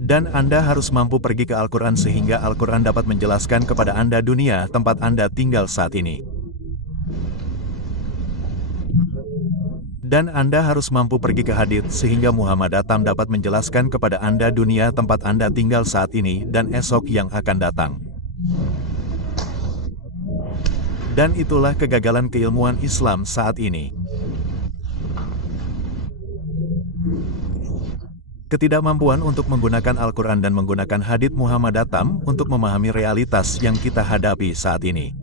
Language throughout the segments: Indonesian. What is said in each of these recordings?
Dan Anda harus mampu pergi ke Al-Quran sehingga Al-Quran dapat menjelaskan kepada Anda dunia tempat Anda tinggal saat ini. Dan Anda harus mampu pergi ke hadits sehingga Muhammad datang dapat menjelaskan kepada Anda dunia tempat Anda tinggal saat ini dan esok yang akan datang. Dan itulah kegagalan keilmuan Islam saat ini. Ketidakmampuan untuk menggunakan Al-Quran dan menggunakan hadits Muhammad datang untuk memahami realitas yang kita hadapi saat ini.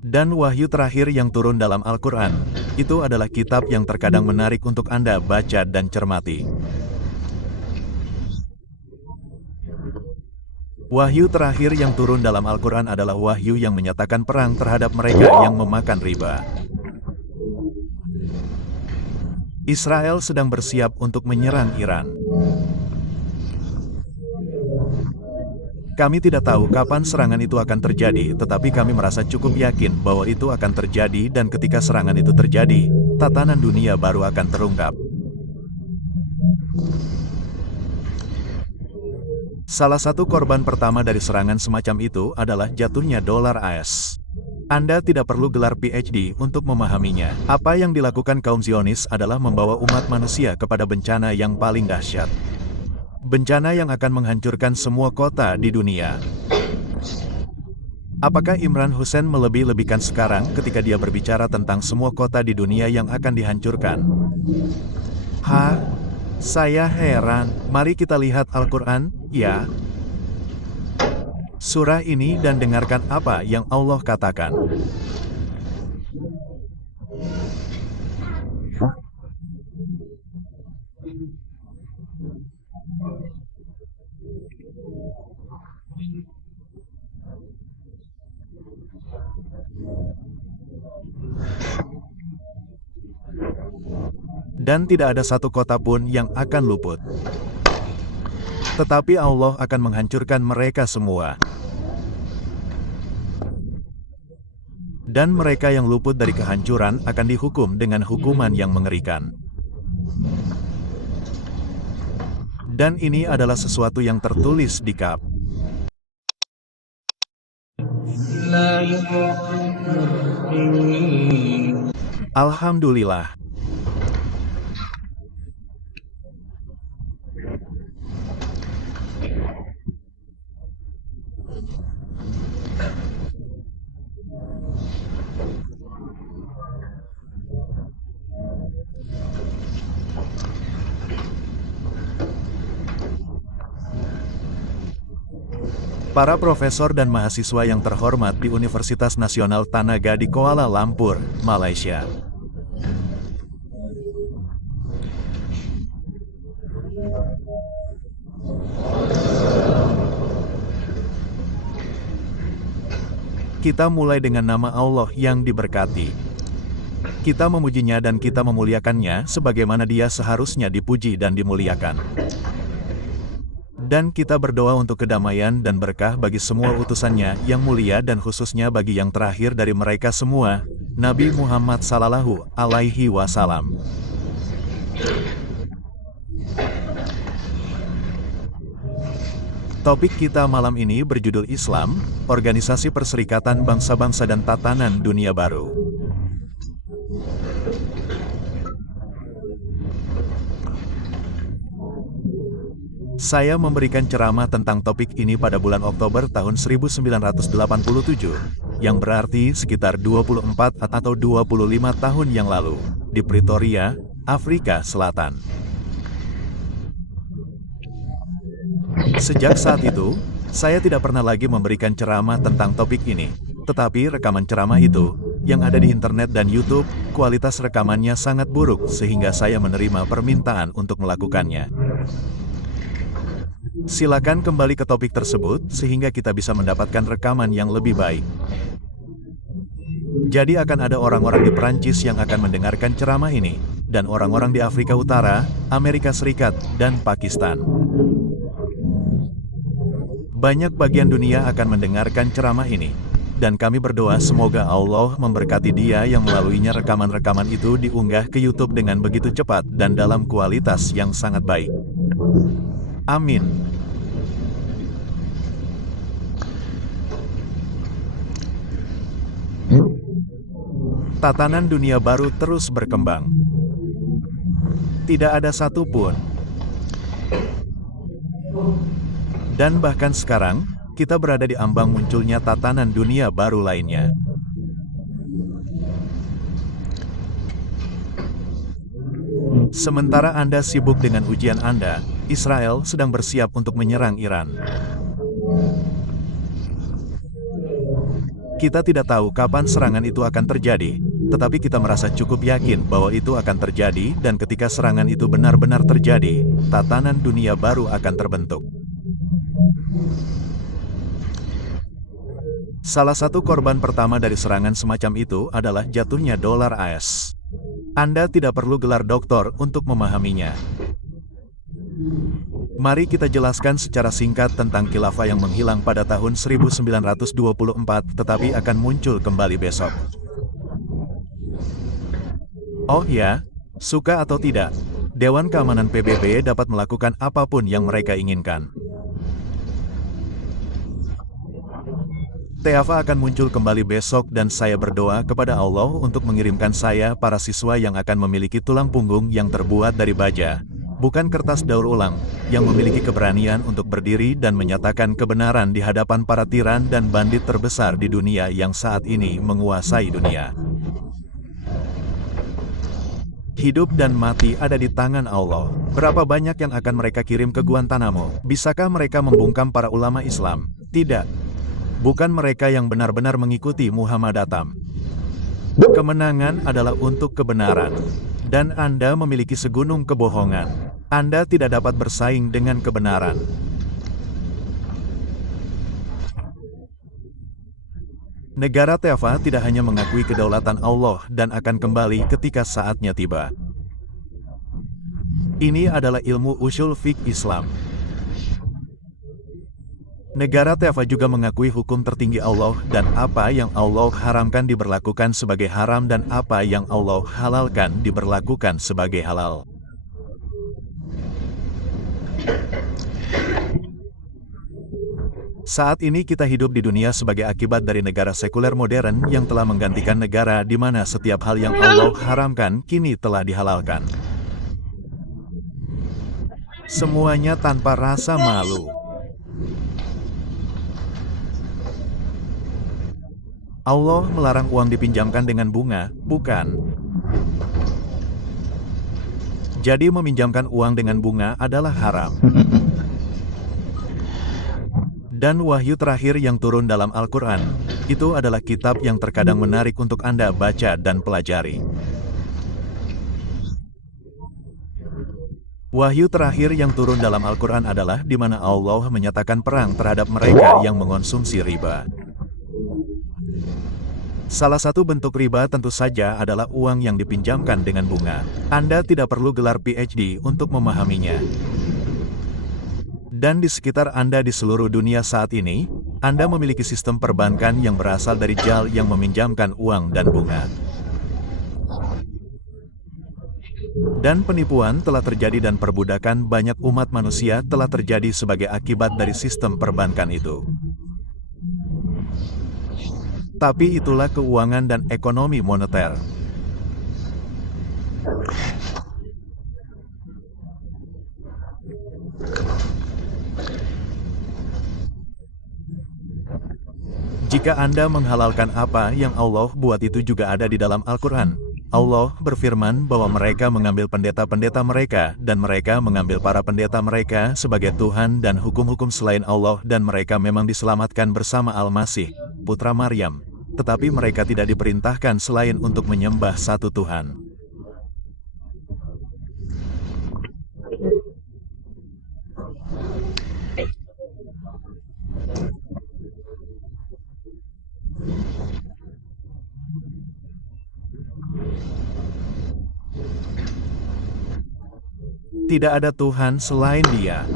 Dan wahyu terakhir yang turun dalam Al-Quran, itu adalah kitab yang terkadang menarik untuk Anda baca dan cermati. Wahyu terakhir yang turun dalam Al-Quran adalah wahyu yang menyatakan perang terhadap mereka yang memakan riba. Israel sedang bersiap untuk menyerang Iran. Kami tidak tahu kapan serangan itu akan terjadi, tetapi kami merasa cukup yakin bahwa itu akan terjadi dan ketika serangan itu terjadi, tatanan dunia baru akan terungkap. Salah satu korban pertama dari serangan semacam itu adalah jatuhnya dolar AS. Anda tidak perlu gelar PhD untuk memahaminya. Apa yang dilakukan kaum Zionis adalah membawa umat manusia kepada bencana yang paling dahsyat. Bencana yang akan menghancurkan semua kota di dunia. Apakah Imran Hussein melebih-lebihkan sekarang ketika dia berbicara tentang semua kota di dunia yang akan dihancurkan? Saya heran. Mari kita lihat Al-Quran, ya. Surah ini dan dengarkan apa yang Allah katakan. Dan tidak ada satu kota pun yang akan luput. Tetapi Allah akan menghancurkan mereka semua. Dan mereka yang luput dari kehancuran akan dihukum dengan hukuman yang mengerikan. Dan ini adalah sesuatu yang tertulis di Kaf. Alhamdulillah. Para profesor dan mahasiswa yang terhormat di Universitas Nasional Tanaga di Kuala Lumpur, Malaysia. Kita mulai dengan nama Allah yang diberkati. Kita memujinya dan kita memuliakannya sebagaimana dia seharusnya dipuji dan dimuliakan. Dan kita berdoa untuk kedamaian dan berkah bagi semua utusannya yang mulia dan khususnya bagi yang terakhir dari mereka semua, Nabi Muhammad Sallallahu Alaihi Wasallam. Topik kita malam ini berjudul Islam, Organisasi Perserikatan Bangsa-Bangsa dan Tatanan Dunia Baru. Saya memberikan ceramah tentang topik ini pada bulan Oktober tahun 1987, yang berarti sekitar 24 atau 25 tahun yang lalu, di Pretoria, Afrika Selatan. Sejak saat itu, saya tidak pernah lagi memberikan ceramah tentang topik ini, tetapi rekaman ceramah itu, yang ada di internet dan YouTube, kualitas rekamannya sangat buruk sehingga saya menerima permintaan untuk melakukannya. Silakan kembali ke topik tersebut sehingga kita bisa mendapatkan rekaman yang lebih baik. Jadi akan ada orang-orang di Perancis yang akan mendengarkan ceramah ini, dan orang-orang di Afrika Utara, Amerika Serikat, dan Pakistan. Banyak bagian dunia akan mendengarkan ceramah ini. dan kami berdoa semoga Allah memberkati dia yang melaluinya rekaman-rekaman itu diunggah ke YouTube dengan begitu cepat dan dalam kualitas yang sangat baik. Amin. Tatanan dunia baru terus berkembang. Tidak ada satupun. Dan bahkan sekarang, kita berada di ambang munculnya tatanan dunia baru lainnya. Sementara Anda sibuk dengan ujian Anda, Israel sedang bersiap untuk menyerang Iran. Kita tidak tahu kapan serangan itu akan terjadi, tetapi kita merasa cukup yakin bahwa itu akan terjadi dan ketika serangan itu benar-benar terjadi, tatanan dunia baru akan terbentuk. Salah satu korban pertama dari serangan semacam itu adalah jatuhnya dolar AS. Anda tidak perlu gelar doktor untuk memahaminya. Mari kita jelaskan secara singkat tentang khilafah yang menghilang pada tahun 1924 tetapi akan muncul kembali besok. Oh ya, suka atau tidak, Dewan Keamanan PBB dapat melakukan apapun yang mereka inginkan. Khilafah akan muncul kembali besok dan saya berdoa kepada Allah untuk mengirimkan saya para siswa yang akan memiliki tulang punggung yang terbuat dari baja, bukan kertas daur ulang, yang memiliki keberanian untuk berdiri dan menyatakan kebenaran di hadapan para tiran dan bandit terbesar di dunia yang saat ini menguasai dunia. Hidup dan mati ada di tangan Allah. Berapa banyak yang akan mereka kirim ke Guantanamo? Bisakah mereka membungkam para ulama Islam? Tidak. Bukan mereka yang benar-benar mengikuti Muhammad Atam. Kemenangan adalah untuk kebenaran. Dan Anda memiliki segunung kebohongan. Anda tidak dapat bersaing dengan kebenaran. Negara Khilafah tidak hanya mengakui kedaulatan Allah dan akan kembali ketika saatnya tiba. Ini adalah ilmu usul fiqh Islam. Negara Khilafah juga mengakui hukum tertinggi Allah dan apa yang Allah haramkan diberlakukan sebagai haram dan apa yang Allah halalkan diberlakukan sebagai halal. Saat ini kita hidup di dunia sebagai akibat dari negara sekuler modern yang telah menggantikan negara di mana setiap hal yang Allah haramkan kini telah dihalalkan. Semuanya tanpa rasa malu. Allah melarang uang dipinjamkan dengan bunga, bukan. Jadi meminjamkan uang dengan bunga adalah haram. Dan wahyu terakhir yang turun dalam Al-Quran, itu adalah kitab yang terkadang menarik untuk Anda baca dan pelajari. Wahyu terakhir yang turun dalam Al-Quran adalah di mana Allah menyatakan perang terhadap mereka yang mengonsumsi riba. Salah satu bentuk riba tentu saja adalah uang yang dipinjamkan dengan bunga. Anda tidak perlu gelar PhD untuk memahaminya. Dan di sekitar Anda di seluruh dunia saat ini, Anda memiliki sistem perbankan yang berasal dari JAL yang meminjamkan uang dan bunga. Dan penipuan telah terjadi dan perbudakan banyak umat manusia telah terjadi sebagai akibat dari sistem perbankan itu. Tapi itulah keuangan dan ekonomi moneter. Jika Anda menghalalkan apa yang Allah buat itu juga ada di dalam Al-Quran. Allah berfirman bahwa mereka mengambil pendeta-pendeta mereka dan mereka mengambil para pendeta mereka sebagai Tuhan dan hukum-hukum selain Allah dan mereka memang diselamatkan bersama Al-Masih, putra Maryam. Tetapi mereka tidak diperintahkan selain untuk menyembah satu Tuhan. Tidak ada Tuhan selain Dia.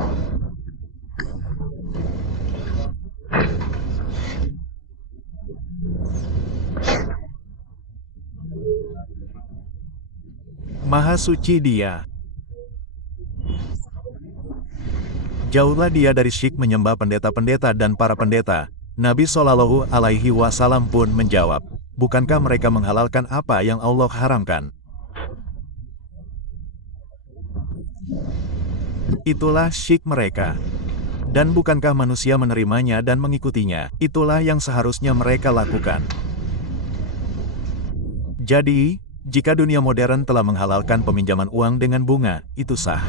Maha suci Dia. Jauhlah Dia dari syirik menyembah pendeta-pendeta dan para pendeta. Nabi Shallallahu Alaihi Wasallam pun menjawab, bukankah mereka menghalalkan apa yang Allah haramkan? Itulah syirik mereka. Dan bukankah manusia menerimanya dan mengikutinya? Itulah yang seharusnya mereka lakukan. Jadi, jika dunia modern telah menghalalkan peminjaman uang dengan bunga, itu sah.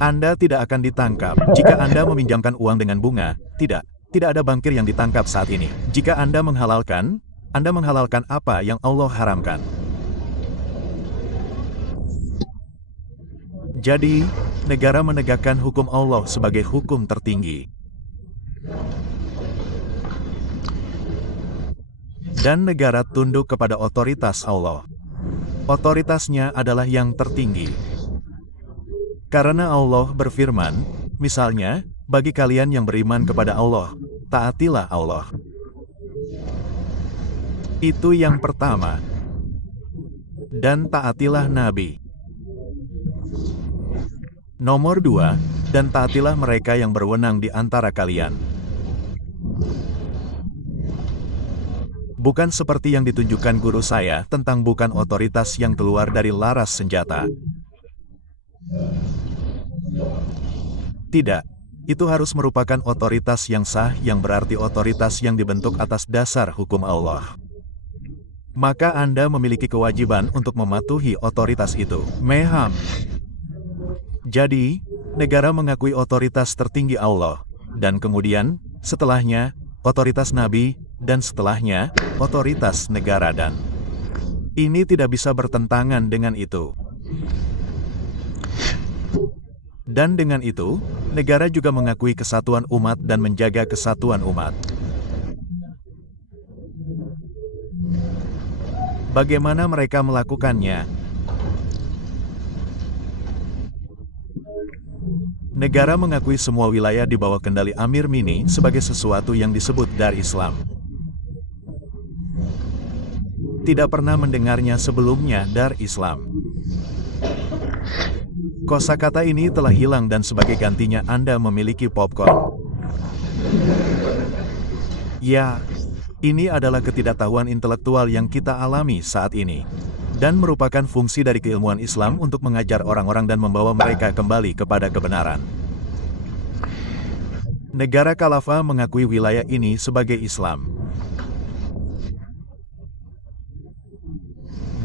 Anda tidak akan ditangkap. Jika Anda meminjamkan uang dengan bunga, tidak ada bankir yang ditangkap saat ini. Jika Anda menghalalkan apa yang Allah haramkan. Jadi, negara menegakkan hukum Allah sebagai hukum tertinggi. Dan negara tunduk kepada otoritas Allah. Otoritasnya adalah yang tertinggi. Karena Allah berfirman, misalnya, bagi kalian yang beriman kepada Allah, taatilah Allah. Itu yang pertama. Dan taatilah Nabi. Nomor 2, dan taatilah mereka yang berwenang di antara kalian. Bukan seperti yang ditunjukkan guru saya tentang bukan otoritas yang keluar dari laras senjata. Tidak, itu harus merupakan otoritas yang sah yang berarti otoritas yang dibentuk atas dasar hukum Allah. Maka Anda memiliki kewajiban untuk mematuhi otoritas itu. Meham. Jadi, negara mengakui otoritas tertinggi Allah, dan kemudian, setelahnya, otoritas Nabi, dan setelahnya, otoritas negara dan. Ini tidak bisa bertentangan dengan itu. Dan dengan itu, negara juga mengakui kesatuan umat dan menjaga kesatuan umat. Bagaimana mereka melakukannya? Negara mengakui semua wilayah di bawah kendali Amir Mini sebagai sesuatu yang disebut Dar Islam. Tidak pernah mendengarnya sebelumnya Dar Islam. Kosakata ini telah hilang dan sebagai gantinya Anda memiliki popcorn. Ya, ini adalah ketidaktahuan intelektual yang kita alami saat ini. Dan merupakan fungsi dari keilmuan Islam untuk mengajar orang-orang dan membawa mereka kembali kepada kebenaran. Negara Khilafah mengakui wilayah ini sebagai Islam.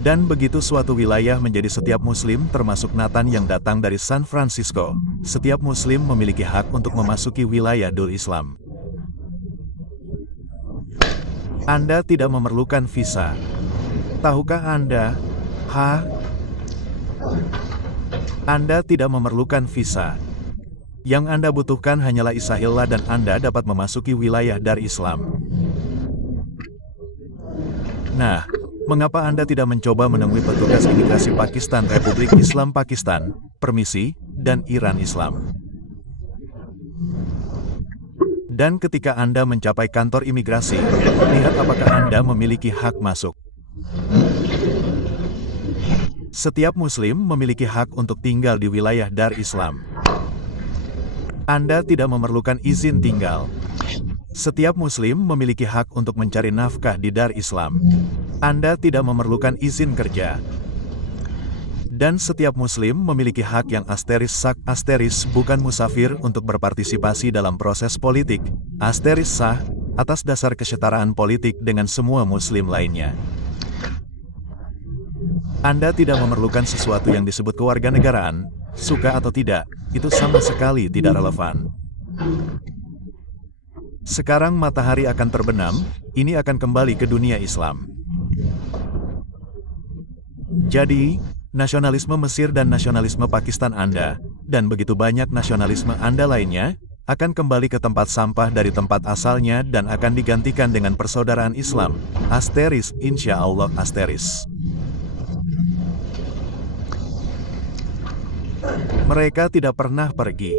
Dan begitu suatu wilayah menjadi setiap Muslim termasuk Nathan yang datang dari San Francisco, setiap Muslim memiliki hak untuk memasuki wilayah Dul Islam. Anda tidak memerlukan visa. Tahukah Anda? Anda tidak memerlukan visa. Yang Anda butuhkan hanyalah Isahillah dan Anda dapat memasuki wilayah Dar Islam. Nah, mengapa Anda tidak mencoba menemui petugas imigrasi Pakistan Republik Islam Pakistan, Permisi, dan Iran Islam? Dan ketika Anda mencapai kantor imigrasi, lihat apakah Anda memiliki hak masuk. Setiap Muslim memiliki hak untuk tinggal di wilayah Dar Islam. Anda tidak memerlukan izin tinggal. Setiap Muslim memiliki hak untuk mencari nafkah di Dar Islam. Anda tidak memerlukan izin kerja. Dan setiap Muslim memiliki hak yang asteris bukan musafir untuk berpartisipasi dalam proses politik, asteris sah, atas dasar kesetaraan politik dengan semua Muslim lainnya. Anda tidak memerlukan sesuatu yang disebut kewarganegaraan, suka atau tidak, itu sama sekali tidak relevan. Sekarang matahari akan terbenam, ini akan kembali ke dunia Islam. Jadi, nasionalisme Mesir dan nasionalisme Pakistan Anda, dan begitu banyak nasionalisme Anda lainnya, akan kembali ke tempat sampah dari tempat asalnya dan akan digantikan dengan persaudaraan Islam, asteris, insya Allah asteris. Mereka tidak pernah pergi.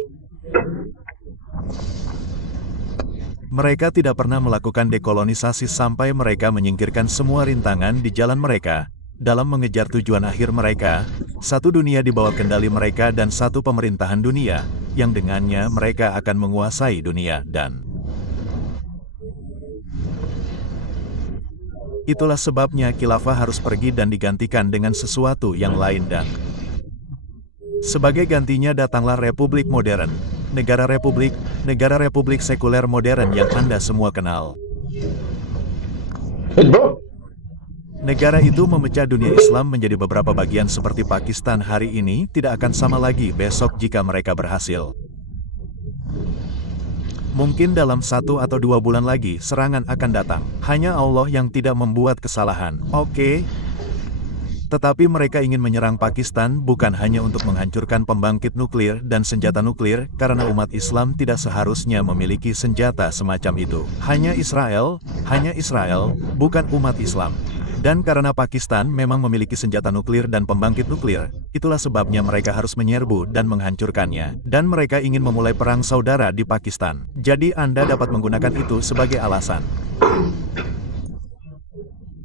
Mereka tidak pernah melakukan dekolonisasi sampai mereka menyingkirkan semua rintangan di jalan mereka, dalam mengejar tujuan akhir mereka, satu dunia di bawah kendali mereka dan satu pemerintahan dunia, yang dengannya mereka akan menguasai dunia dan itulah sebabnya khilafah harus pergi dan digantikan dengan sesuatu yang lain dan sebagai gantinya datanglah republik modern, negara republik sekuler modern yang Anda semua kenal. Negara itu memecah dunia Islam menjadi beberapa bagian seperti Pakistan hari ini tidak akan sama lagi besok jika mereka berhasil. Mungkin dalam 1 atau 2 bulan lagi serangan akan datang. Hanya Allah yang tidak membuat kesalahan. Oke. Tetapi mereka ingin menyerang Pakistan bukan hanya untuk menghancurkan pembangkit nuklir dan senjata nuklir, karena umat Islam tidak seharusnya memiliki senjata semacam itu. Hanya Israel, bukan umat Islam. Dan karena Pakistan memang memiliki senjata nuklir dan pembangkit nuklir, itulah sebabnya mereka harus menyerbu dan menghancurkannya. Dan mereka ingin memulai perang saudara di Pakistan. Jadi Anda dapat menggunakan itu sebagai alasan.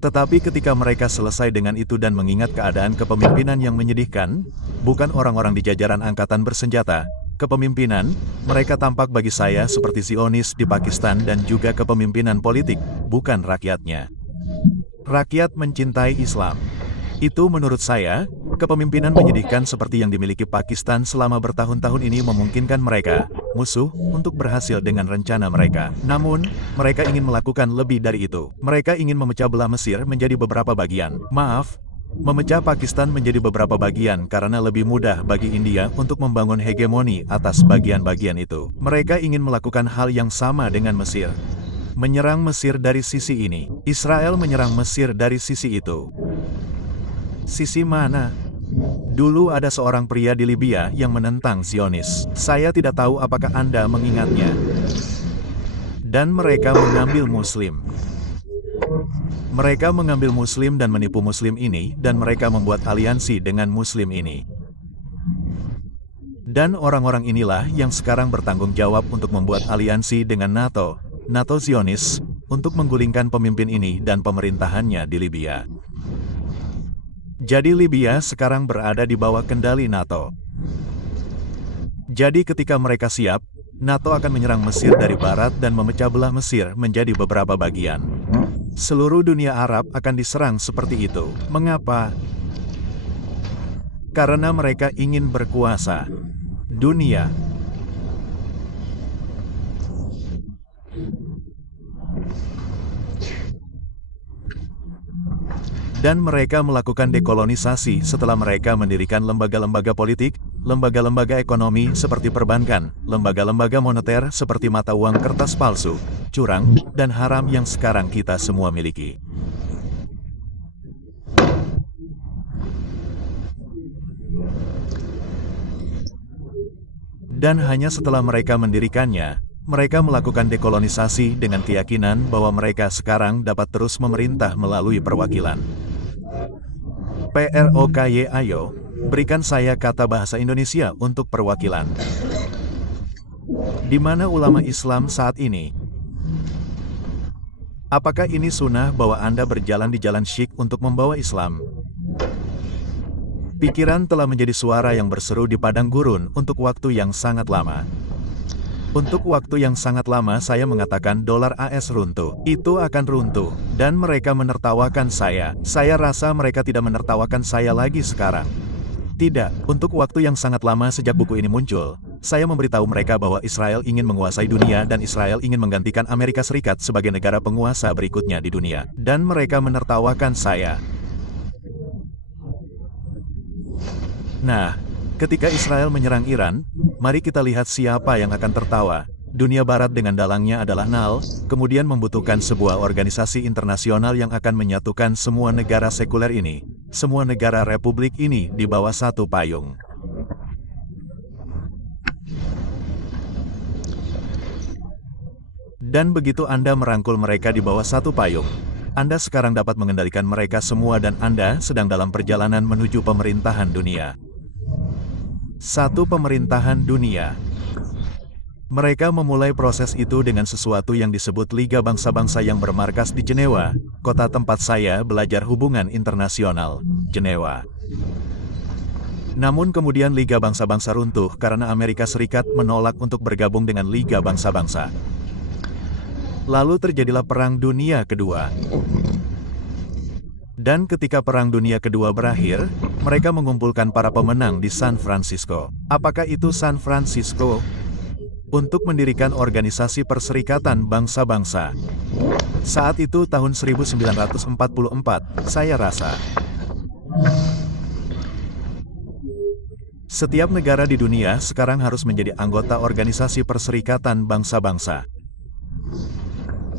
Tetapi ketika mereka selesai dengan itu dan mengingat keadaan kepemimpinan yang menyedihkan, bukan orang-orang di jajaran angkatan bersenjata, kepemimpinan, mereka tampak bagi saya seperti Zionis di Pakistan dan juga kepemimpinan politik, bukan rakyatnya. Rakyat mencintai Islam. Itu menurut saya, kepemimpinan menyedihkan seperti yang dimiliki Pakistan selama bertahun-tahun ini memungkinkan mereka, musuh, untuk berhasil dengan rencana mereka. Namun, mereka ingin melakukan lebih dari itu. Mereka ingin memecah belah Mesir menjadi beberapa bagian. Memecah Pakistan menjadi beberapa bagian karena lebih mudah bagi India untuk membangun hegemoni atas bagian-bagian itu. Mereka ingin melakukan hal yang sama dengan Mesir. Menyerang Mesir dari sisi ini. Israel menyerang Mesir dari sisi itu. Sisi mana? Dulu ada seorang pria di Libya yang menentang Zionis. Saya tidak tahu apakah Anda mengingatnya. Dan mereka mengambil Muslim. Mereka mengambil Muslim dan menipu Muslim ini, dan mereka membuat aliansi dengan Muslim ini. Dan orang-orang inilah yang sekarang bertanggung jawab untuk membuat aliansi dengan NATO Zionis, untuk menggulingkan pemimpin ini dan pemerintahannya di Libya. Jadi Libya sekarang berada di bawah kendali NATO. Jadi ketika mereka siap, NATO akan menyerang Mesir dari barat dan memecah belah Mesir menjadi beberapa bagian. Seluruh dunia Arab akan diserang seperti itu. Mengapa? Karena mereka ingin berkuasa. Dunia. Dan mereka melakukan dekolonisasi setelah mereka mendirikan lembaga-lembaga politik, lembaga-lembaga ekonomi seperti perbankan, lembaga-lembaga moneter seperti mata uang kertas palsu, curang, dan haram yang sekarang kita semua miliki. Dan hanya setelah mereka mendirikannya, mereka melakukan dekolonisasi dengan keyakinan bahwa mereka sekarang dapat terus memerintah melalui perwakilan. PROKY, ayo, berikan saya kata bahasa Indonesia untuk perwakilan. Di mana ulama Islam saat ini? Apakah ini sunnah bahwa Anda berjalan di jalan syik untuk membawa Islam? Pikiran telah menjadi suara yang berseru di padang gurun untuk waktu yang sangat lama. Untuk waktu yang sangat lama saya mengatakan dolar AS runtuh. Itu akan runtuh. Dan mereka menertawakan saya. Saya rasa mereka tidak menertawakan saya lagi sekarang. Tidak, untuk waktu yang sangat lama sejak buku ini muncul, saya memberitahu mereka bahwa Israel ingin menguasai dunia dan Israel ingin menggantikan Amerika Serikat sebagai negara penguasa berikutnya di dunia. Dan mereka menertawakan saya. Nah, ketika Israel menyerang Iran, mari kita lihat siapa yang akan tertawa. Dunia Barat dengan dalangnya adalah NAL, kemudian membutuhkan sebuah organisasi internasional yang akan menyatukan semua negara sekuler ini, semua negara republik ini di bawah satu payung. Dan begitu Anda merangkul mereka di bawah satu payung, Anda sekarang dapat mengendalikan mereka semua dan Anda sedang dalam perjalanan menuju pemerintahan dunia. Satu pemerintahan dunia. Mereka memulai proses itu dengan sesuatu yang disebut Liga Bangsa-Bangsa yang bermarkas di Jenewa, kota tempat saya belajar hubungan internasional, Jenewa. Namun kemudian Liga Bangsa-Bangsa runtuh karena Amerika Serikat menolak untuk bergabung dengan Liga Bangsa-Bangsa. Lalu terjadilah Perang Dunia Kedua. Dan ketika Perang Dunia Kedua berakhir, mereka mengumpulkan para pemenang di San Francisco. Apakah itu San Francisco? Untuk mendirikan Organisasi Perserikatan Bangsa-Bangsa. Saat itu tahun 1944, saya rasa. Setiap negara di dunia sekarang harus menjadi anggota Organisasi Perserikatan Bangsa-Bangsa.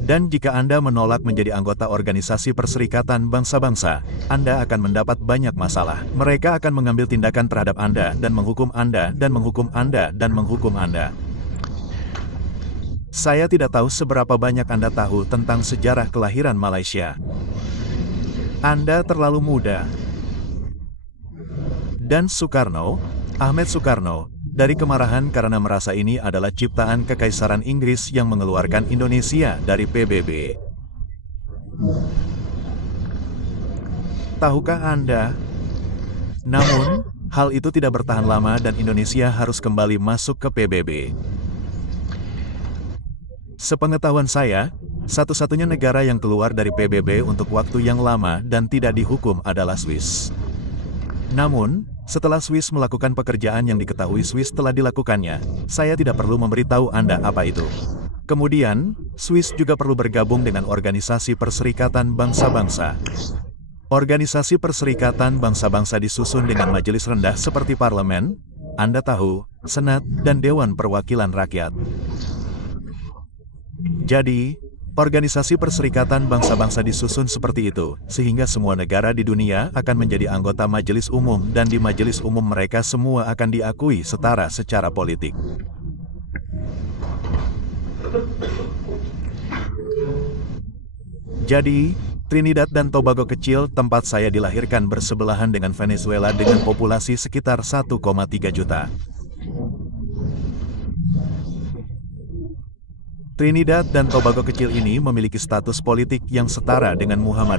Dan jika Anda menolak menjadi anggota Organisasi Perserikatan Bangsa-Bangsa, Anda akan mendapat banyak masalah. Mereka akan mengambil tindakan terhadap Anda dan menghukum Anda dan menghukum Anda dan menghukum Anda. Saya tidak tahu seberapa banyak Anda tahu tentang sejarah kelahiran Malaysia. Anda terlalu muda. Dan Soekarno, Ahmed Soekarno, dari kemarahan karena merasa ini adalah ciptaan Kekaisaran Inggris yang mengeluarkan Indonesia dari PBB. Tahukah Anda? Namun, hal itu tidak bertahan lama dan Indonesia harus kembali masuk ke PBB. Sepengetahuan saya, satu-satunya negara yang keluar dari PBB untuk waktu yang lama dan tidak dihukum adalah Swiss. Namun, setelah Swiss melakukan pekerjaan yang diketahui Swiss telah dilakukannya, saya tidak perlu memberitahu Anda apa itu. Kemudian, Swiss juga perlu bergabung dengan Organisasi Perserikatan Bangsa-Bangsa. Organisasi Perserikatan Bangsa-Bangsa disusun dengan majelis rendah seperti parlemen, Anda tahu, Senat, dan Dewan Perwakilan Rakyat. Jadi, Organisasi Perserikatan Bangsa-Bangsa disusun seperti itu, sehingga semua negara di dunia akan menjadi anggota Majelis Umum dan di Majelis Umum mereka semua akan diakui setara secara politik. Jadi, Trinidad dan Tobago kecil tempat saya dilahirkan bersebelahan dengan Venezuela dengan populasi sekitar 1,3 juta. Trinidad dan Tobago kecil ini memiliki status politik yang setara dengan Muhammad.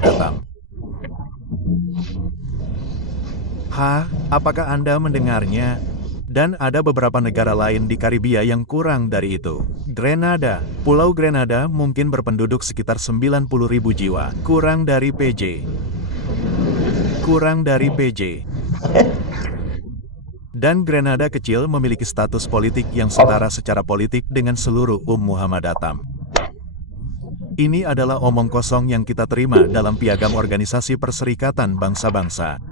Apakah Anda mendengarnya? Dan ada beberapa negara lain di Karibia yang kurang dari itu. Grenada, Pulau Grenada mungkin berpenduduk sekitar 90.000 jiwa, kurang dari PJ. Dan Grenada kecil memiliki status politik yang setara secara politik dengan seluruh Muhammadatam. Ini adalah omong kosong yang kita terima dalam piagam Organisasi Perserikatan Bangsa-Bangsa.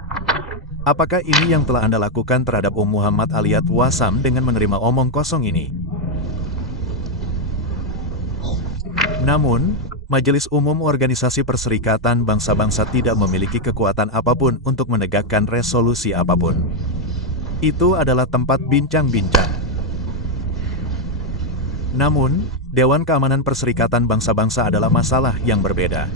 Apakah ini yang telah Anda lakukan terhadap Muhammad Aliat Wasam dengan menerima omong kosong ini? Namun, Majelis Umum Organisasi Perserikatan Bangsa-Bangsa tidak memiliki kekuatan apapun untuk menegakkan resolusi apapun. Itu adalah tempat bincang-bincang. Namun, Dewan Keamanan Perserikatan Bangsa-Bangsa adalah masalah yang berbeda.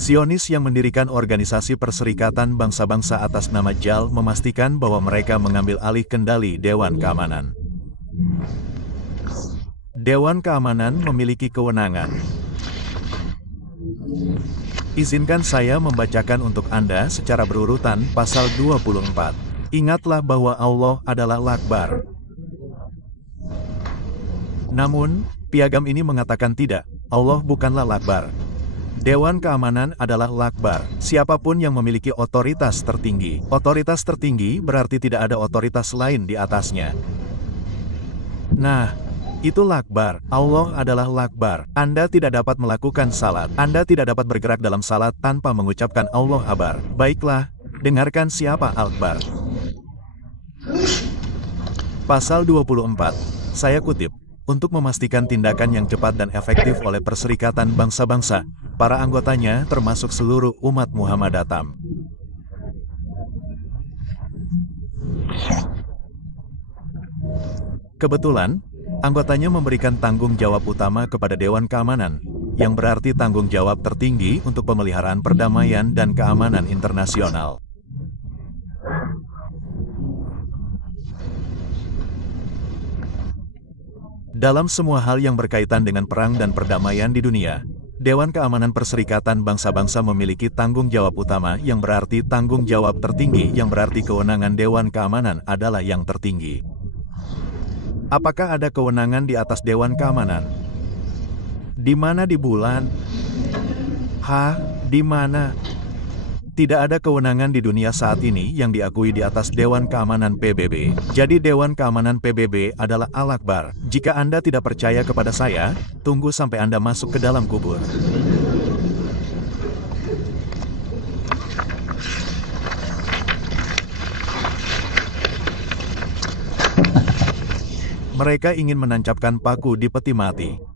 Zionis yang mendirikan Organisasi Perserikatan Bangsa-Bangsa atas nama JAL memastikan bahwa mereka mengambil alih kendali Dewan Keamanan. Dewan Keamanan memiliki kewenangan. Izinkan saya membacakan untuk Anda secara berurutan pasal 24. Ingatlah bahwa Allah adalah Lakbar. Namun, piagam ini mengatakan tidak, Allah bukanlah Lakbar. Dewan Keamanan adalah Lakbar, siapapun yang memiliki otoritas tertinggi. Otoritas tertinggi berarti tidak ada otoritas lain di atasnya. Nah, itu Lakbar. Allah adalah Lakbar. Anda tidak dapat melakukan salat. Anda tidak dapat bergerak dalam salat tanpa mengucapkan Allah Akbar. Baiklah, dengarkan siapa Akbar. Pasal 24. Saya kutip. Untuk memastikan tindakan yang cepat dan efektif oleh Perserikatan Bangsa-Bangsa, para anggotanya termasuk seluruh umat Muhammadatam. Kebetulan, anggotanya memberikan tanggung jawab utama kepada Dewan Keamanan, yang berarti tanggung jawab tertinggi untuk pemeliharaan perdamaian dan keamanan internasional. Dalam semua hal yang berkaitan dengan perang dan perdamaian di dunia, Dewan Keamanan Perserikatan Bangsa-Bangsa memiliki tanggung jawab utama yang berarti tanggung jawab tertinggi yang berarti kewenangan Dewan Keamanan adalah yang tertinggi. Apakah ada kewenangan di atas Dewan Keamanan? Di mana di bulan? Hah? Di mana? Tidak ada kewenangan di dunia saat ini yang diakui di atas Dewan Keamanan PBB. Jadi Dewan Keamanan PBB adalah Al-Akbar. Jika Anda tidak percaya kepada saya, tunggu sampai Anda masuk ke dalam kubur. Mereka ingin menancapkan paku di peti mati.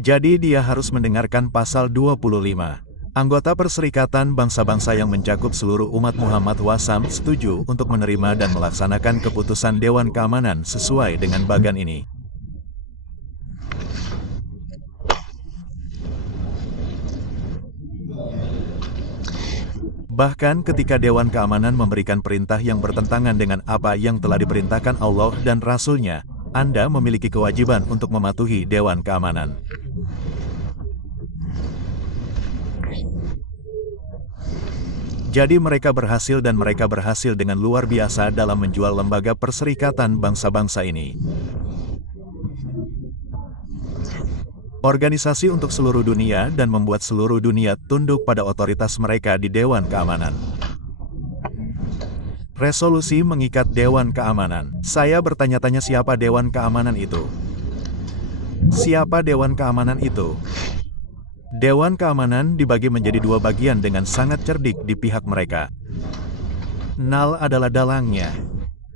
Jadi dia harus mendengarkan pasal 25. Anggota Perserikatan Bangsa-Bangsa yang mencakup seluruh umat Muhammad Wasam setuju untuk menerima dan melaksanakan keputusan Dewan Keamanan sesuai dengan bagan ini. Bahkan ketika Dewan Keamanan memberikan perintah yang bertentangan dengan apa yang telah diperintahkan Allah dan Rasul-Nya, Anda memiliki kewajiban untuk mematuhi Dewan Keamanan. Jadi mereka berhasil dan mereka berhasil dengan luar biasa dalam menjual lembaga Perserikatan Bangsa-Bangsa ini. Organisasi untuk seluruh dunia dan membuat seluruh dunia tunduk pada otoritas mereka di Dewan Keamanan. Resolusi mengikat Dewan Keamanan. Saya bertanya-tanya siapa Dewan Keamanan itu? Siapa Dewan Keamanan itu? Dewan Keamanan dibagi menjadi dua bagian dengan sangat cerdik di pihak mereka. Nal adalah dalangnya.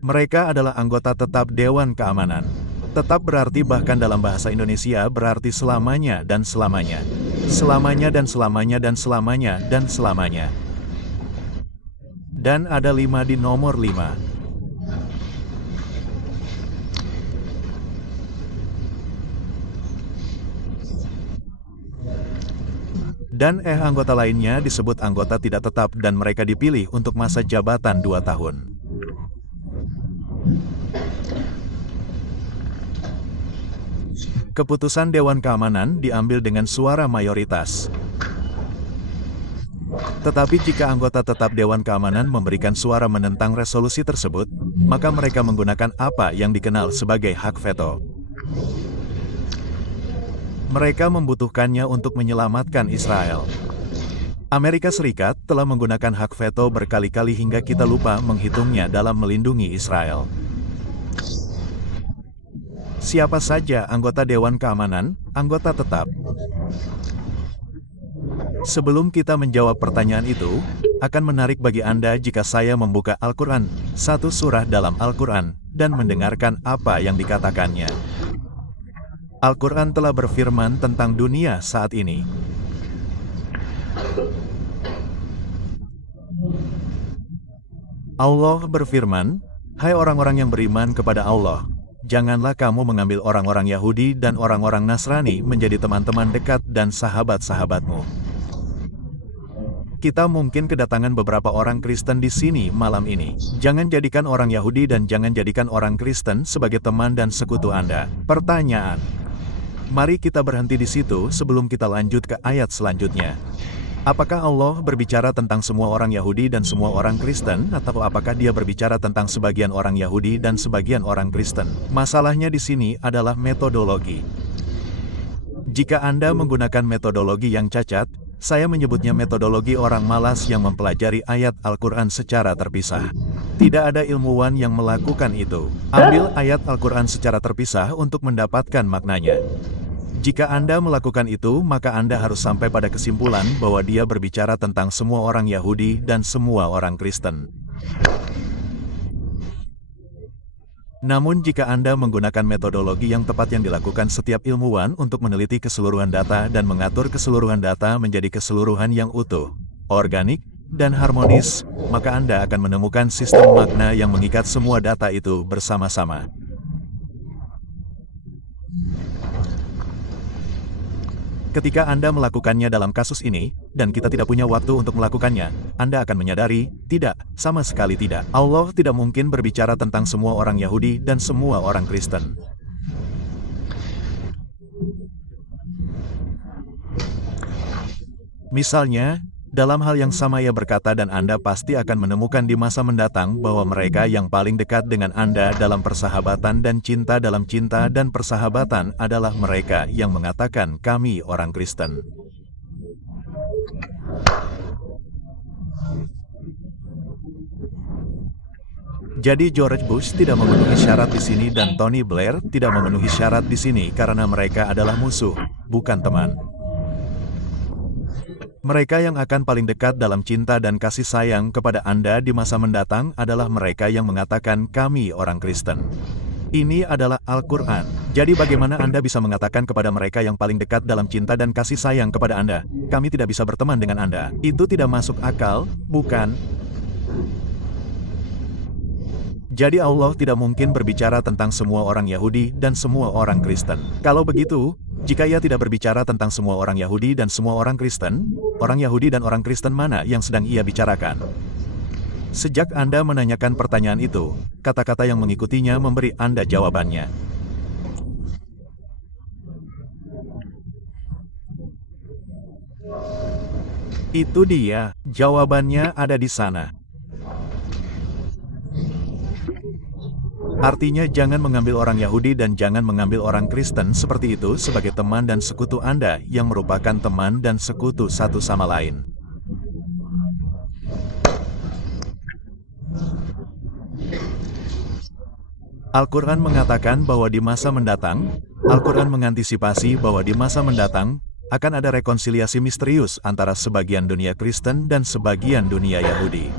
Mereka adalah anggota tetap Dewan Keamanan. Tetap berarti bahkan dalam bahasa Indonesia berarti selamanya dan selamanya. Selamanya dan selamanya dan selamanya dan selamanya. Dan ada 5 di nomor 5. Dan anggota lainnya disebut anggota tidak tetap dan mereka dipilih untuk masa jabatan 2 tahun. Keputusan Dewan Keamanan diambil dengan suara mayoritas. Tetapi jika anggota tetap Dewan Keamanan memberikan suara menentang resolusi tersebut, maka mereka menggunakan apa yang dikenal sebagai hak veto. Mereka membutuhkannya untuk menyelamatkan Israel. Amerika Serikat telah menggunakan hak veto berkali-kali hingga kita lupa menghitungnya dalam melindungi Israel. Siapa saja anggota Dewan Keamanan, anggota tetap? Sebelum kita menjawab pertanyaan itu, akan menarik bagi Anda jika saya membuka Al-Quran, satu surah dalam Al-Quran, dan mendengarkan apa yang dikatakannya. Al-Quran telah berfirman tentang dunia saat ini. Allah berfirman, "Hai orang-orang yang beriman kepada Allah, janganlah kamu mengambil orang-orang Yahudi dan orang-orang Nasrani menjadi teman-teman dekat dan sahabat-sahabatmu." Kita mungkin kedatangan beberapa orang Kristen di sini malam ini. Jangan jadikan orang Yahudi dan jangan jadikan orang Kristen sebagai teman dan sekutu Anda. Pertanyaan. Mari kita berhenti di situ sebelum kita lanjut ke ayat selanjutnya. Apakah Allah berbicara tentang semua orang Yahudi dan semua orang Kristen, atau apakah Dia berbicara tentang sebagian orang Yahudi dan sebagian orang Kristen? Masalahnya di sini adalah metodologi. Jika Anda menggunakan metodologi yang cacat, saya menyebutnya metodologi orang malas yang mempelajari ayat Al-Quran secara terpisah. Tidak ada ilmuwan yang melakukan itu. Ambil ayat Al-Quran secara terpisah untuk mendapatkan maknanya. Jika Anda melakukan itu, maka Anda harus sampai pada kesimpulan bahwa Dia berbicara tentang semua orang Yahudi dan semua orang Kristen. Namun jika Anda menggunakan metodologi yang tepat yang dilakukan setiap ilmuwan untuk meneliti keseluruhan data dan mengatur keseluruhan data menjadi keseluruhan yang utuh, organik, dan harmonis, maka Anda akan menemukan sistem makna yang mengikat semua data itu bersama-sama. Ketika Anda melakukannya dalam kasus ini, dan kita tidak punya waktu untuk melakukannya, Anda akan menyadari, tidak, sama sekali tidak. Allah tidak mungkin berbicara tentang semua orang Yahudi dan semua orang Kristen. Misalnya, dalam hal yang sama Ia berkata dan Anda pasti akan menemukan di masa mendatang bahwa mereka yang paling dekat dengan Anda dalam persahabatan dan cinta dalam cinta dan persahabatan adalah mereka yang mengatakan kami orang Kristen. Jadi George Bush tidak memenuhi syarat di sini dan Tony Blair tidak memenuhi syarat di sini karena mereka adalah musuh, bukan teman. Mereka yang akan paling dekat dalam cinta dan kasih sayang kepada Anda di masa mendatang adalah mereka yang mengatakan kami orang Kristen. Ini adalah Al-Quran. Jadi bagaimana Anda bisa mengatakan kepada mereka yang paling dekat dalam cinta dan kasih sayang kepada Anda, kami tidak bisa berteman dengan Anda? Itu tidak masuk akal, bukan? Jadi Allah tidak mungkin berbicara tentang semua orang Yahudi dan semua orang Kristen. Kalau begitu, jika Ia tidak berbicara tentang semua orang Yahudi dan semua orang Kristen, orang Yahudi dan orang Kristen mana yang sedang Ia bicarakan? Sejak Anda menanyakan pertanyaan itu, kata-kata yang mengikutinya memberi Anda jawabannya. Itu dia, jawabannya ada di sana. Artinya jangan mengambil orang Yahudi dan jangan mengambil orang Kristen seperti itu sebagai teman dan sekutu Anda yang merupakan teman dan sekutu satu sama lain. Al-Quran mengatakan bahwa di masa mendatang, Al-Quran mengantisipasi bahwa di masa mendatang, akan ada rekonsiliasi misterius antara sebagian dunia Kristen dan sebagian dunia Yahudi.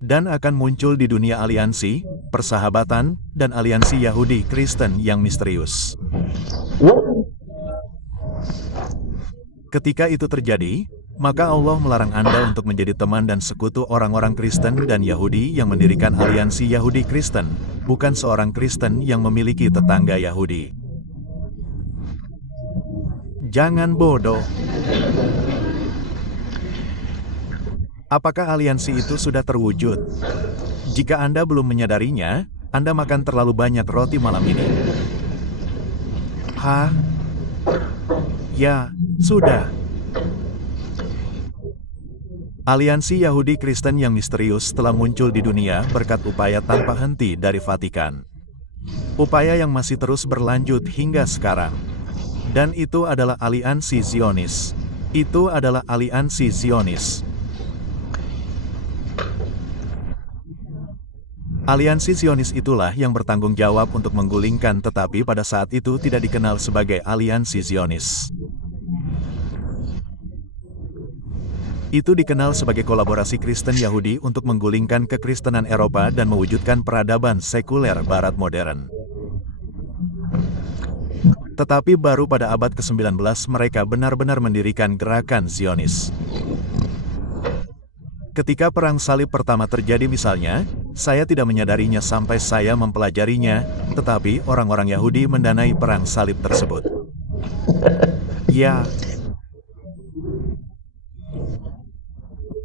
Dan akan muncul di dunia aliansi, persahabatan, dan aliansi Yahudi-Kristen yang misterius. Ketika itu terjadi, maka Allah melarang Anda untuk menjadi teman dan sekutu orang-orang Kristen dan Yahudi yang mendirikan aliansi Yahudi-Kristen, bukan seorang Kristen yang memiliki tetangga Yahudi. Jangan bodoh. Apakah aliansi itu sudah terwujud? Jika Anda belum menyadarinya, Anda makan terlalu banyak roti malam ini. Hah? Ya, sudah. Aliansi Yahudi-Kristen yang misterius telah muncul di dunia berkat upaya tanpa henti dari Vatikan. Upaya yang masih terus berlanjut hingga sekarang. Dan itu adalah aliansi Zionis. Itu adalah aliansi Zionis. Aliansi Zionis itulah yang bertanggung jawab untuk menggulingkan tetapi pada saat itu tidak dikenal sebagai aliansi Zionis. Itu dikenal sebagai kolaborasi Kristen Yahudi untuk menggulingkan kekristenan Eropa dan mewujudkan peradaban sekuler Barat modern. Tetapi baru pada abad ke-19 mereka benar-benar mendirikan gerakan Zionis. Ketika Perang Salib pertama terjadi misalnya, saya tidak menyadarinya sampai saya mempelajarinya, tetapi orang-orang Yahudi mendanai Perang Salib tersebut. Ya.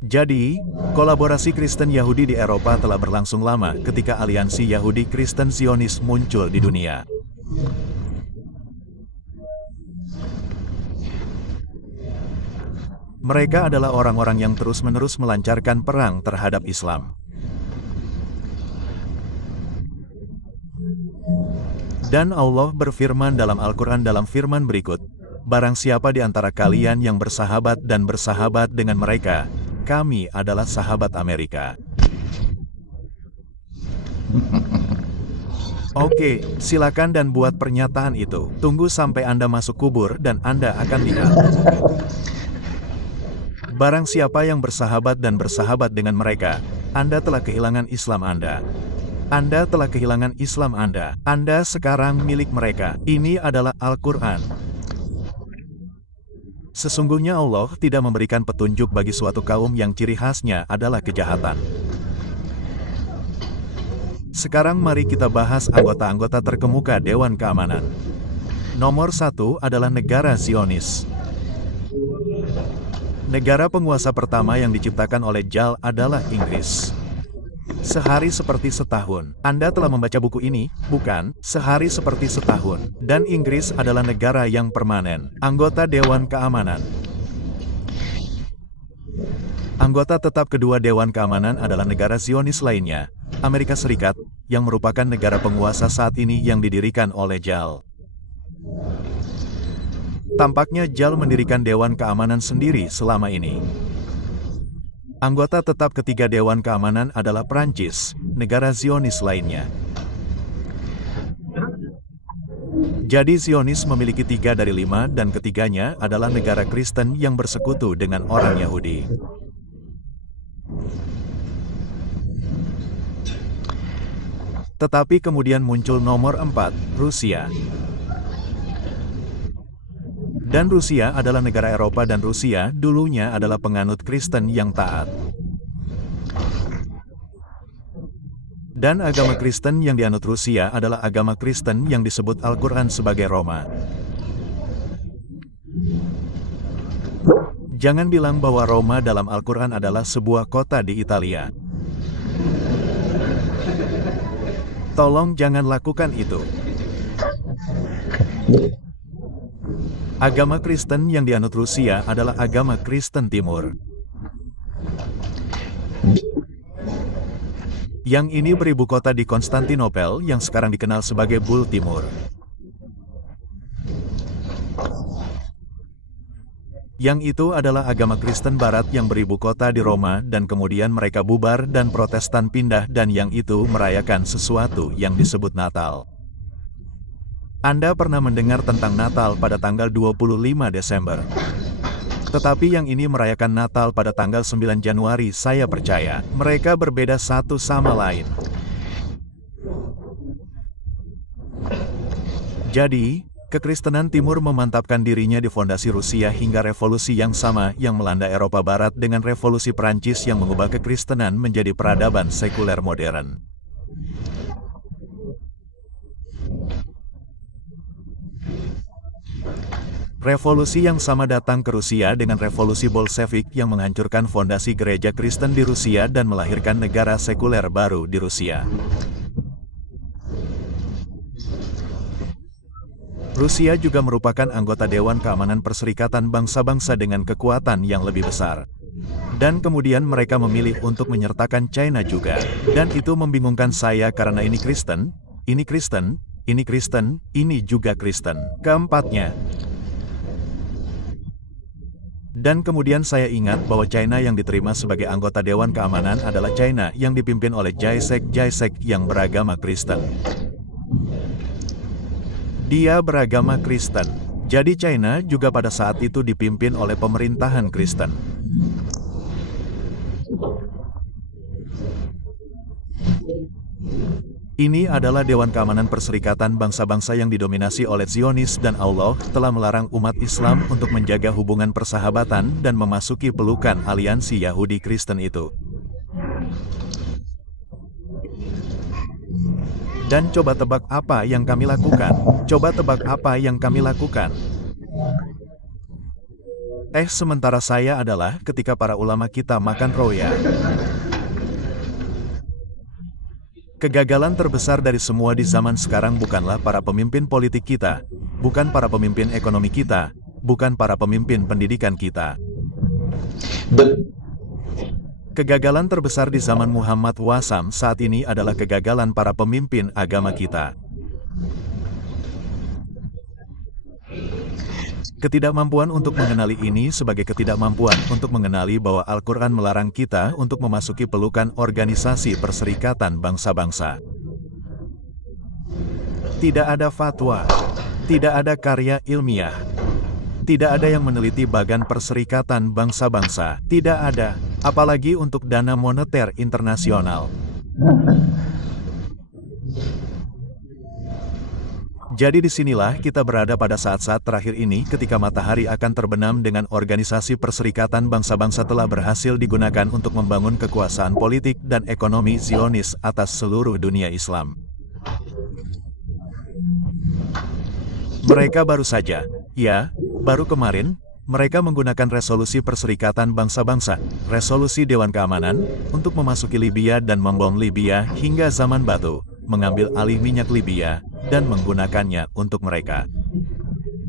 Jadi, kolaborasi Kristen Yahudi di Eropa telah berlangsung lama ketika aliansi Yahudi-Kristen Zionis muncul di dunia. Mereka adalah orang-orang yang terus-menerus melancarkan perang terhadap Islam. Dan Allah berfirman dalam Al-Quran dalam firman berikut, barang siapa di antara kalian yang bersahabat dan bersahabat dengan mereka, kami adalah sahabat Amerika. Oke, silakan dan buat pernyataan itu. Tunggu sampai Anda masuk kubur dan Anda akan lihat. Barang siapa yang bersahabat dan bersahabat dengan mereka, Anda telah kehilangan Islam Anda. Anda telah kehilangan Islam Anda. Anda sekarang milik mereka. Ini adalah Al-Quran. Sesungguhnya Allah tidak memberikan petunjuk bagi suatu kaum yang ciri khasnya adalah kejahatan. Sekarang mari kita bahas anggota-anggota terkemuka Dewan Keamanan. Nomor 1 adalah negara Zionis. Negara penguasa pertama yang diciptakan oleh JAL adalah Inggris. Sehari seperti setahun. Anda telah membaca buku ini, bukan? Sehari seperti setahun. Dan Inggris adalah negara yang permanen. Anggota Dewan Keamanan. Anggota tetap kedua Dewan Keamanan adalah negara Zionis lainnya, Amerika Serikat, yang merupakan negara penguasa saat ini yang didirikan oleh JAL. Tampaknya JAL mendirikan Dewan Keamanan sendiri selama ini. Anggota tetap ketiga Dewan Keamanan adalah Prancis, negara Zionis lainnya. Jadi Zionis memiliki 3 dari 5 dan ketiganya adalah negara Kristen yang bersekutu dengan orang Yahudi. Tetapi kemudian muncul nomor 4, Rusia. Dan Rusia adalah negara Eropa dan Rusia dulunya adalah penganut Kristen yang taat. Dan agama Kristen yang dianut Rusia adalah agama Kristen yang disebut Al-Quran sebagai Roma. Jangan bilang bahwa Roma dalam Al-Quran adalah sebuah kota di Italia. Tolong jangan lakukan itu. Agama Kristen yang dianut Rusia adalah agama Kristen Timur. Yang ini beribu kota di Konstantinopel yang sekarang dikenal sebagai Bul Timur. Yang itu adalah agama Kristen Barat yang beribu kota di Roma dan kemudian mereka bubar dan Protestan pindah dan yang itu merayakan sesuatu yang disebut Natal. Anda pernah mendengar tentang Natal pada tanggal 25 Desember. Tetapi yang ini merayakan Natal pada tanggal 9 Januari, saya percaya. Mereka berbeda satu sama lain. Jadi, kekristenan Timur memantapkan dirinya di fondasi Rusia hingga revolusi yang sama yang melanda Eropa Barat dengan revolusi Prancis yang mengubah kekristenan menjadi peradaban sekuler modern. Revolusi yang sama datang ke Rusia dengan revolusi Bolshevik yang menghancurkan fondasi gereja Kristen di Rusia dan melahirkan negara sekuler baru di Rusia. Rusia juga merupakan anggota Dewan Keamanan Perserikatan Bangsa-Bangsa dengan kekuatan yang lebih besar. Dan kemudian mereka memilih untuk menyertakan China juga. Dan itu membingungkan saya karena ini Kristen, ini Kristen, ini Kristen, ini juga Kristen. Keempatnya. Dan kemudian saya ingat bahwa China yang diterima sebagai anggota Dewan Keamanan adalah China yang dipimpin oleh Jaisek yang beragama Kristen. Dia beragama Kristen. Jadi China juga pada saat itu dipimpin oleh pemerintahan Kristen. Ini adalah Dewan Keamanan Perserikatan Bangsa-Bangsa yang didominasi oleh Zionis dan Allah telah melarang umat Islam untuk menjaga hubungan persahabatan dan memasuki pelukan aliansi Yahudi Kristen itu. Dan coba tebak apa yang kami lakukan? Coba tebak apa yang kami lakukan? Sementara saya adalah ketika para ulama kita makan roya. Kegagalan terbesar dari semua di zaman sekarang bukanlah para pemimpin politik kita, bukan para pemimpin ekonomi kita, bukan para pemimpin pendidikan kita. Kegagalan terbesar di zaman Muhammad Wasam saat ini adalah kegagalan para pemimpin agama kita. Ketidakmampuan untuk mengenali ini sebagai ketidakmampuan untuk mengenali bahwa Al-Quran melarang kita untuk memasuki pelukan organisasi perserikatan bangsa-bangsa. Tidak ada fatwa, tidak ada karya ilmiah, tidak ada yang meneliti bagan perserikatan bangsa-bangsa, tidak ada, apalagi untuk dana moneter internasional. Jadi disinilah kita berada pada saat-saat terakhir ini ketika matahari akan terbenam dengan organisasi perserikatan bangsa-bangsa telah berhasil digunakan untuk membangun kekuasaan politik dan ekonomi Zionis atas seluruh dunia Islam. Mereka baru saja, baru kemarin, mereka menggunakan resolusi Perserikatan Bangsa-Bangsa, resolusi Dewan Keamanan, untuk memasuki Libya dan membom Libya hingga zaman batu, mengambil alih minyak Libya, dan menggunakannya untuk mereka.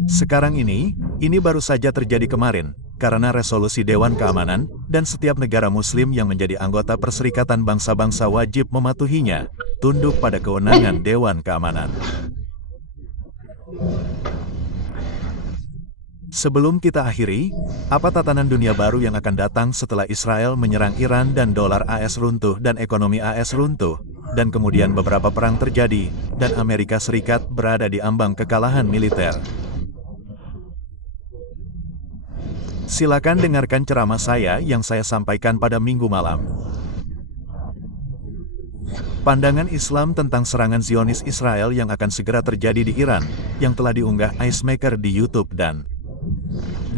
Sekarang ini baru saja terjadi kemarin, karena resolusi Dewan Keamanan, dan setiap negara Muslim yang menjadi anggota Perserikatan Bangsa-Bangsa wajib mematuhinya, tunduk pada kewenangan Dewan Keamanan. Sebelum kita akhiri, apa tatanan dunia baru yang akan datang setelah Israel menyerang Iran dan dolar AS runtuh dan ekonomi AS runtuh, dan kemudian beberapa perang terjadi, dan Amerika Serikat berada di ambang kekalahan militer? Silakan dengarkan ceramah saya yang saya sampaikan pada Minggu malam. Pandangan Islam tentang serangan Zionis Israel yang akan segera terjadi di Iran, yang telah diunggah Icemaker di YouTube dan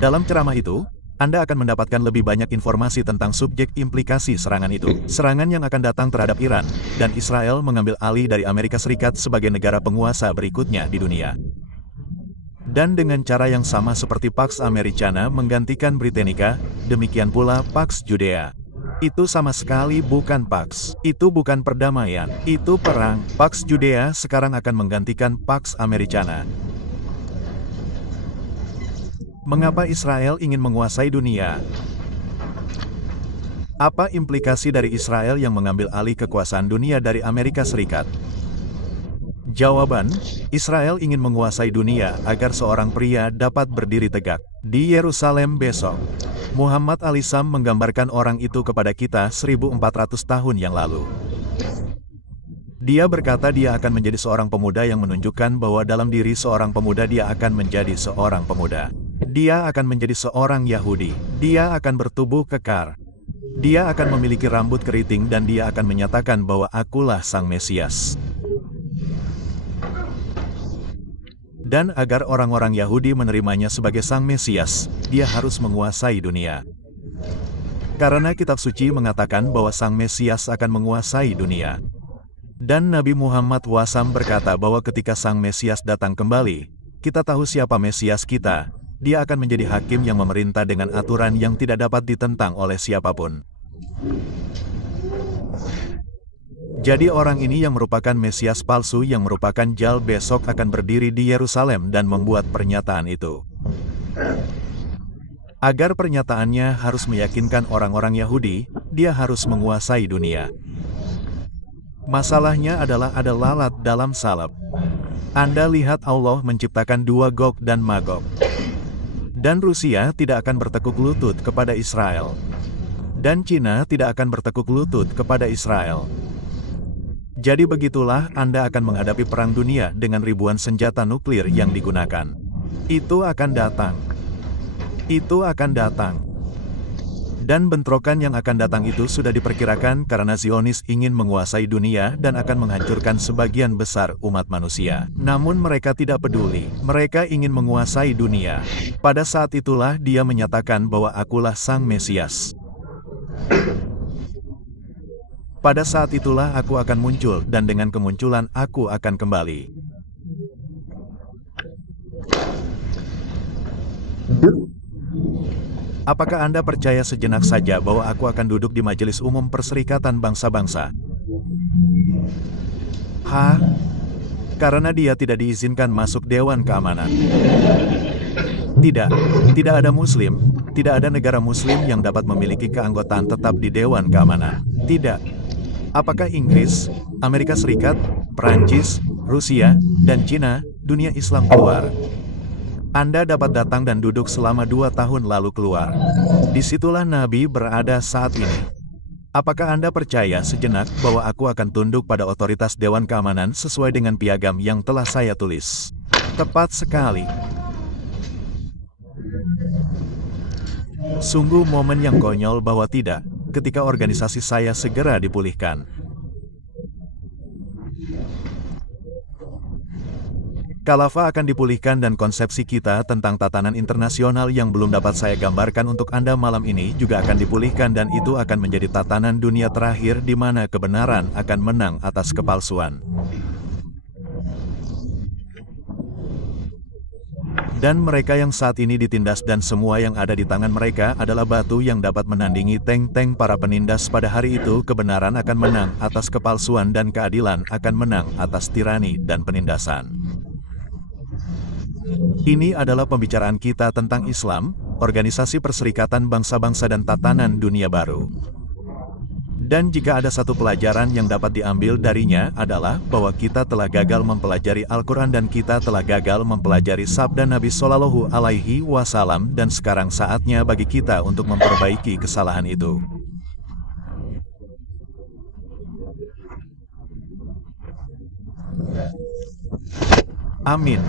dalam ceramah itu, Anda akan mendapatkan lebih banyak informasi tentang subjek implikasi serangan itu. Serangan yang akan datang terhadap Iran, dan Israel mengambil alih dari Amerika Serikat sebagai negara penguasa berikutnya di dunia. Dan dengan cara yang sama seperti Pax Americana menggantikan Britannica, demikian pula Pax Judea. Itu sama sekali bukan Pax. Itu bukan perdamaian. Itu perang. Pax Judea sekarang akan menggantikan Pax Americana. Mengapa Israel ingin menguasai dunia? Apa implikasi dari Israel yang mengambil alih kekuasaan dunia dari Amerika Serikat? Jawaban, Israel ingin menguasai dunia agar seorang pria dapat berdiri tegak di Yerusalem besok. Muhammad Al-Isam menggambarkan orang itu kepada kita 1400 tahun yang lalu. Dia berkata dia akan menjadi seorang pemuda yang menunjukkan bahwa dalam diri seorang pemuda dia akan menjadi seorang pemuda. Dia akan menjadi seorang Yahudi. Dia akan bertubuh kekar. Dia akan memiliki rambut keriting dan dia akan menyatakan bahwa akulah Sang Mesias. Dan agar orang-orang Yahudi menerimanya sebagai Sang Mesias, dia harus menguasai dunia. Karena kitab suci mengatakan bahwa Sang Mesias akan menguasai dunia. Dan Nabi Muhammad SAW berkata bahwa ketika Sang Mesias datang kembali, kita tahu siapa Mesias kita. Dia akan menjadi hakim yang memerintah dengan aturan yang tidak dapat ditentang oleh siapapun. Jadi orang ini yang merupakan Mesias palsu yang merupakan Jal besok akan berdiri di Yerusalem dan membuat pernyataan itu. Agar pernyataannya harus meyakinkan orang-orang Yahudi, dia harus menguasai dunia. Masalahnya adalah ada lalat dalam salep. Anda lihat Allah menciptakan dua Gog dan Magog. Dan Rusia tidak akan bertekuk lutut kepada Israel. Dan Cina tidak akan bertekuk lutut kepada Israel. Jadi begitulah Anda akan menghadapi perang dunia dengan ribuan senjata nuklir yang digunakan. Itu akan datang. Itu akan datang. Dan bentrokan yang akan datang itu sudah diperkirakan karena Zionis ingin menguasai dunia dan akan menghancurkan sebagian besar umat manusia. Namun mereka tidak peduli. Mereka ingin menguasai dunia. Pada saat itulah dia menyatakan bahwa akulah Sang Mesias. Pada saat itulah aku akan muncul dan dengan kemunculan aku akan kembali. Apakah Anda percaya sejenak saja bahwa aku akan duduk di Majelis Umum Perserikatan Bangsa-Bangsa? Karena dia tidak diizinkan masuk Dewan Keamanan. Tidak ada Muslim, tidak ada negara Muslim yang dapat memiliki keanggotaan tetap di Dewan Keamanan. Tidak. Apakah Inggris, Amerika Serikat, Perancis, Rusia, dan Cina, dunia Islam keluar? Anda dapat datang dan duduk selama 2 tahun lalu keluar. Disitulah Nabi berada saat ini. Apakah Anda percaya sejenak bahwa aku akan tunduk pada otoritas Dewan Keamanan sesuai dengan piagam yang telah saya tulis? Tepat sekali. Sungguh momen yang konyol bahwa tidak, ketika organisasi saya segera dipulihkan. Khilafah akan dipulihkan dan konsepsi kita tentang tatanan internasional yang belum dapat saya gambarkan untuk Anda malam ini juga akan dipulihkan dan itu akan menjadi tatanan dunia terakhir di mana kebenaran akan menang atas kepalsuan. Dan mereka yang saat ini ditindas dan semua yang ada di tangan mereka adalah batu yang dapat menandingi tank-tank para penindas pada hari itu. Kebenaran akan menang atas kepalsuan dan keadilan akan menang atas tirani dan penindasan. Ini adalah pembicaraan kita tentang Islam, Organisasi Perserikatan Bangsa-Bangsa dan Tatanan Dunia Baru. Dan jika ada satu pelajaran yang dapat diambil darinya adalah bahwa kita telah gagal mempelajari Al-Quran dan kita telah gagal mempelajari sabda Nabi Shallallahu Alaihi Wasallam dan sekarang saatnya bagi kita untuk memperbaiki kesalahan itu. Amin.